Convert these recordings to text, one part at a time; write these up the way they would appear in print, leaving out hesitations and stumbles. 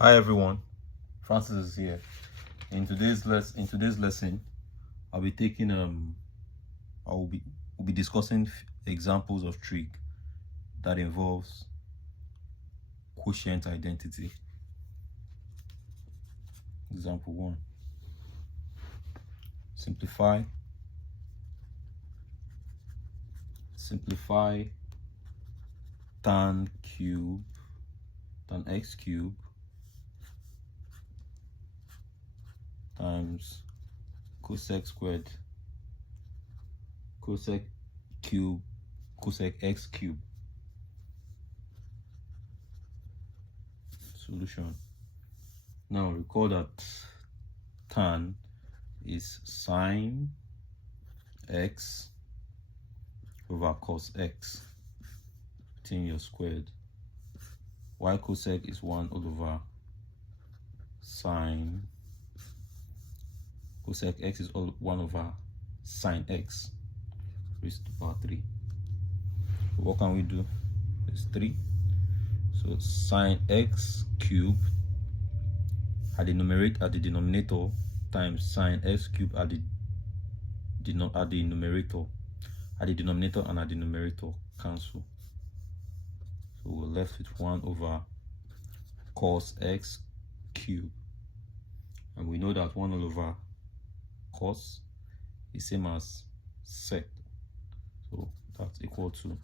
Hi everyone, Francis is here. In today's lesson, I'll be taking we'll be discussing examples of trig that involves quotient identity. Example 1. Simplify tan x cube times cosec squared cosec x cube. Solution. Now recall that tan is sine x over cos x within your squared, while cosec is 1 all over sine cosec x is 1 over sine x raised to the power 3. So what can we do? It's 3. So sine x cube at the denominator times sine x cube at the numerator. At the denominator and at the numerator cancel. So we're left with 1 over cos x cube. And we know that 1 over cos is same as sec. So that's equal to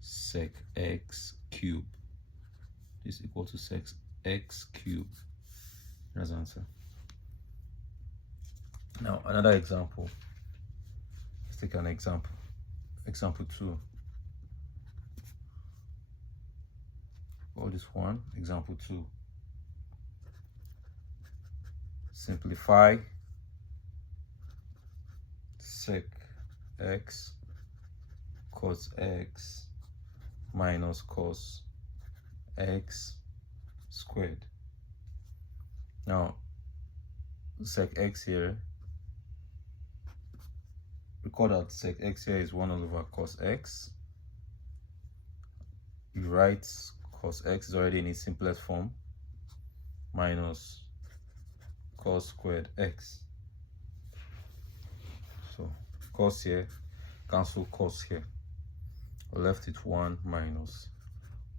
sec x cube. This is equal to sec x cube. That's the answer. Now another example. Let's take an example. Example 2. Call this one example 2. Simplify sec x cos x minus cos x squared. Now sec x here, recall that sec x here is 1 over cos x. You write cos x is already in its simplest form, minus cos squared x. So cos here, cancel cos here. We're left with 1 minus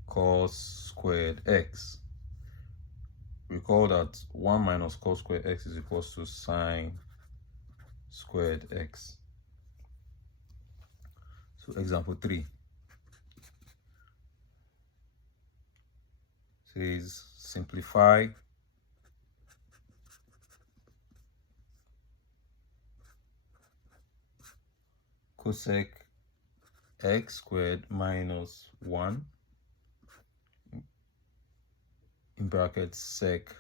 cos squared x. Recall that 1 minus cos squared x is equals to sine squared x. So example 3 says simplify cosec x squared minus 1 in brackets sec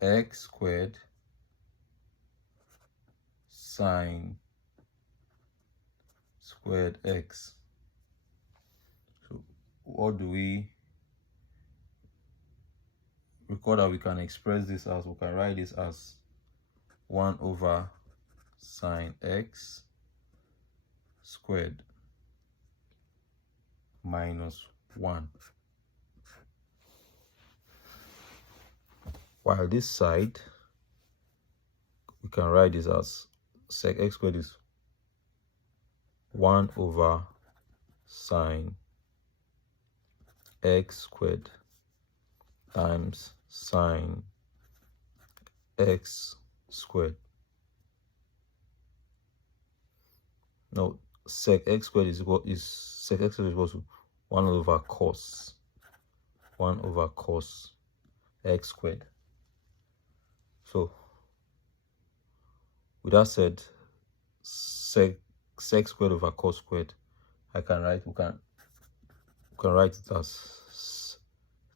x squared sine squared x. So what do we recall that we can express this as? We can write this as 1 over sine x squared minus 1. While this side, we can write this as sec x squared is 1 over sine x squared times sine x squared. Now sec x squared is equal to 1 over cos x squared. So with that said, sec squared over cos squared, we can write it as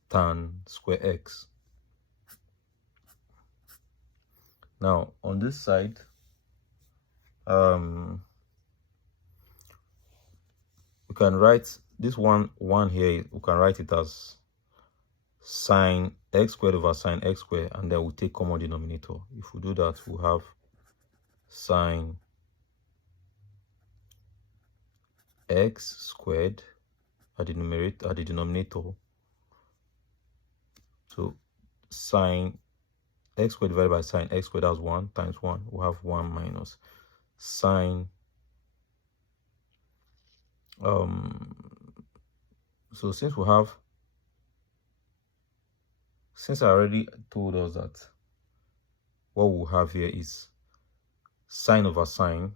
tan square x. Now on this side, we can write this one here, we can write it as sine x squared over sine x squared, and then we'll take common denominator. If we do that, we'll have sine x squared at the denominator So sine x squared divided by sine x squared, that's 1 times 1. We'll have 1 minus sine. So since I already told us that what we'll have here is sine over sine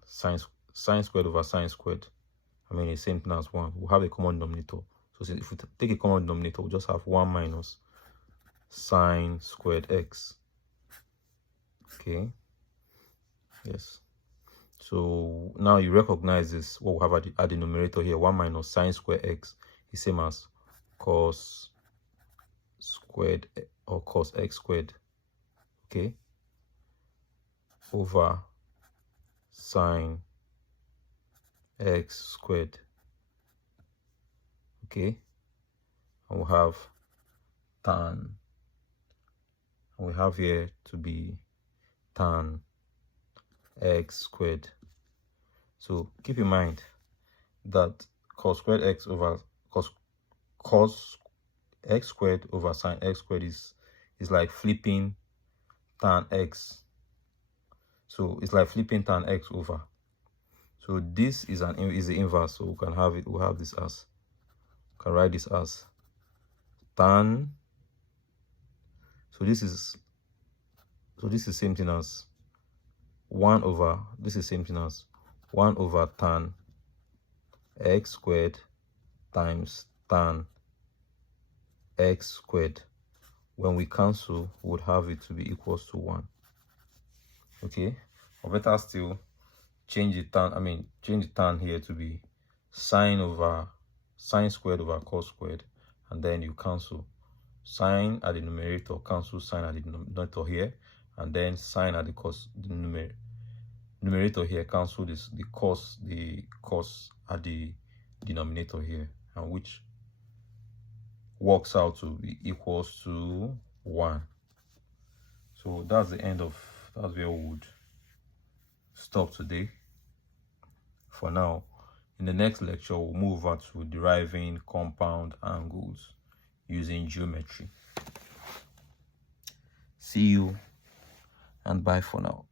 squared over sine squared. I mean, the same thing as 1. We'll have a common denominator. So if we take a common denominator, we'll just have 1 minus sine squared x. Okay. Yes. So now you recognize this. What we have at the numerator here, 1 minus sine squared x is same as cos squared or cos x squared. Okay. Over sine x squared. Okay. And we'll have tan. And we have here to be tan x squared. So keep in mind that cos squared x over cos x squared over sine x squared is like flipping tan x. So it's like flipping tan x over. So this is the inverse. So we can have it. We'll have this as, can write this as tan. So this is same thing as 1 over, this is same thing as 1 over tan x squared times tan x squared. When we cancel, we would have it to be equals to 1. Okay, or better still, change the tan here to be sine squared over cos squared, and then you cancel sine at the numerator, cancel sine at the denominator here, and then sine at the numerator here, cancel the cos at the denominator here, and which works out to be equals to 1. So that's where we would stop today for now. In the next lecture, we'll move over to deriving compound angles using geometry. See you and bye for now.